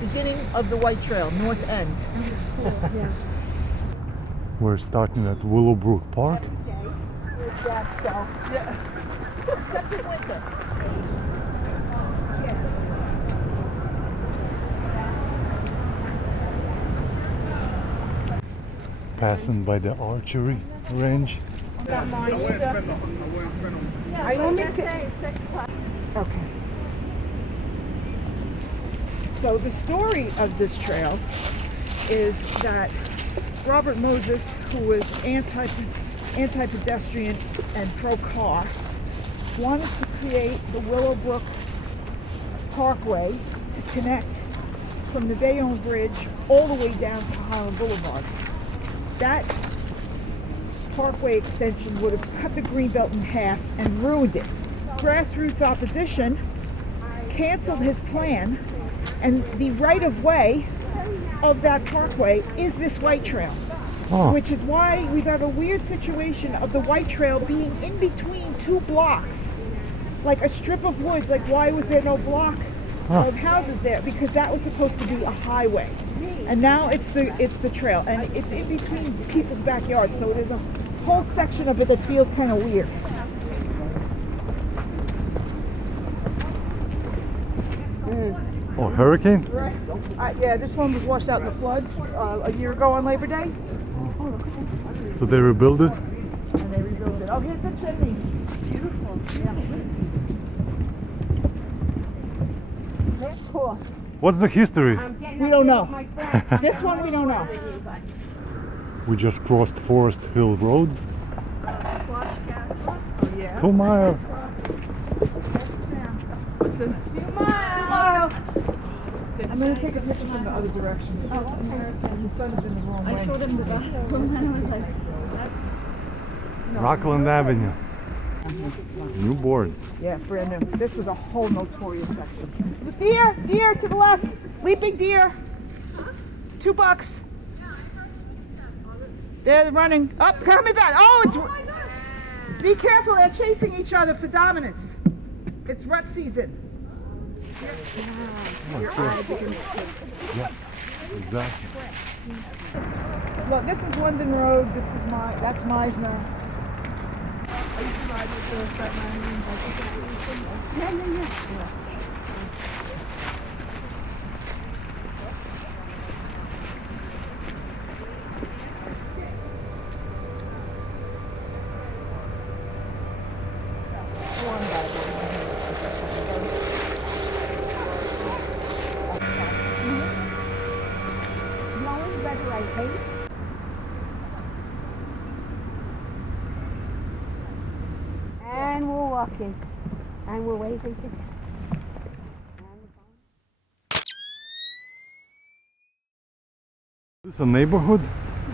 beginning of the White Trail, North End. Cool, yeah. We're starting at Willowbrook Park. Yeah. Except in winter. Passing by the archery range. Got mine. I only say. Okay. So the story of this trail is that Robert Moses, who was anti-pedestrian and pro-car, wanted to create the Willowbrook Parkway to connect from the Bayonne Bridge all the way down to Holland Boulevard. That parkway extension would have cut the greenbelt in half and ruined it. Grassroots opposition canceled his plan, and the right-of-way of that parkway is this White Trail. Oh, Which is why we have a weird situation of the White Trail being in between two blocks, like a strip of woods. Like, why was there no block of houses there? Because that was supposed to be a highway, and now it's the trail, and it's in between people's backyards. So there's a whole section of it that feels kind of weird. oh, hurricane? Right. Yeah, this one was washed out in the floods a year ago on Labor Day. So they rebuild it? And they rebuilt it. Oh, here's the chimney. Beautiful. Yeah. Cool. What's the history? We don't know. This one we don't know. We just crossed Forest Hill Road. Oh, yeah. 2 miles. What's in 2 miles? I'm going to take a picture from the other direction. Oh, okay. The sun is in the wrong way. I showed him the Rockland Avenue. New boards. Yeah, brand new. This was a whole notorious section. Deer to the left. Leaping deer. $2. They're running. Up, coming back. Oh, it's. Be careful, they're chasing each other for dominance. It's rut season. Yeah, exactly. Look, this is London Road. That's Meisner. I used to ride with the Staten Island. Yeah. And we're walking. And we're waving to Is this a neighborhood?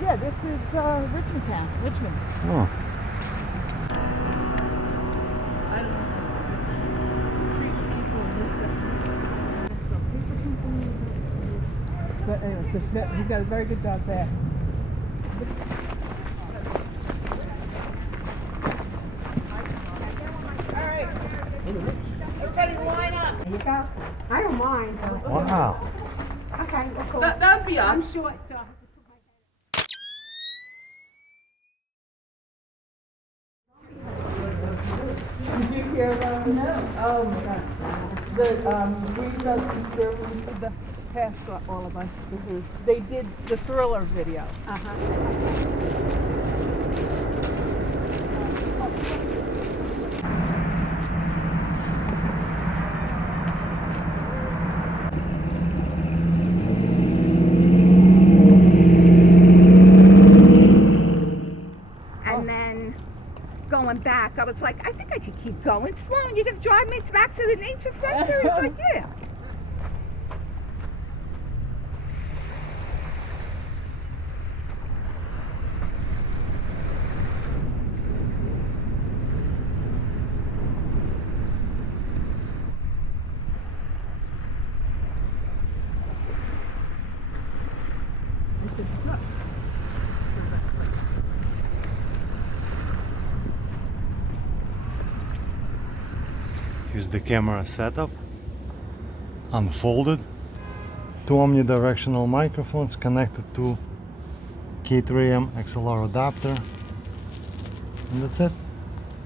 Yeah, this is Richmond Town. Richmond. Oh. But anyway, he's got a very good dog there. All right, everybody line up. There you go. I don't mind. Wow. Okay, that's cool. That'd be I'm us. short, so. Did you hear no. Oh my God. The past all of us. They did the Thriller video. And then going back, I was like, I think I could keep going. Sloan, you're going to drive me back to the nature center? He's like, yeah. Here's the camera setup. Unfolded. Two omnidirectional microphones connected to K3M XLR adapter, and that's it.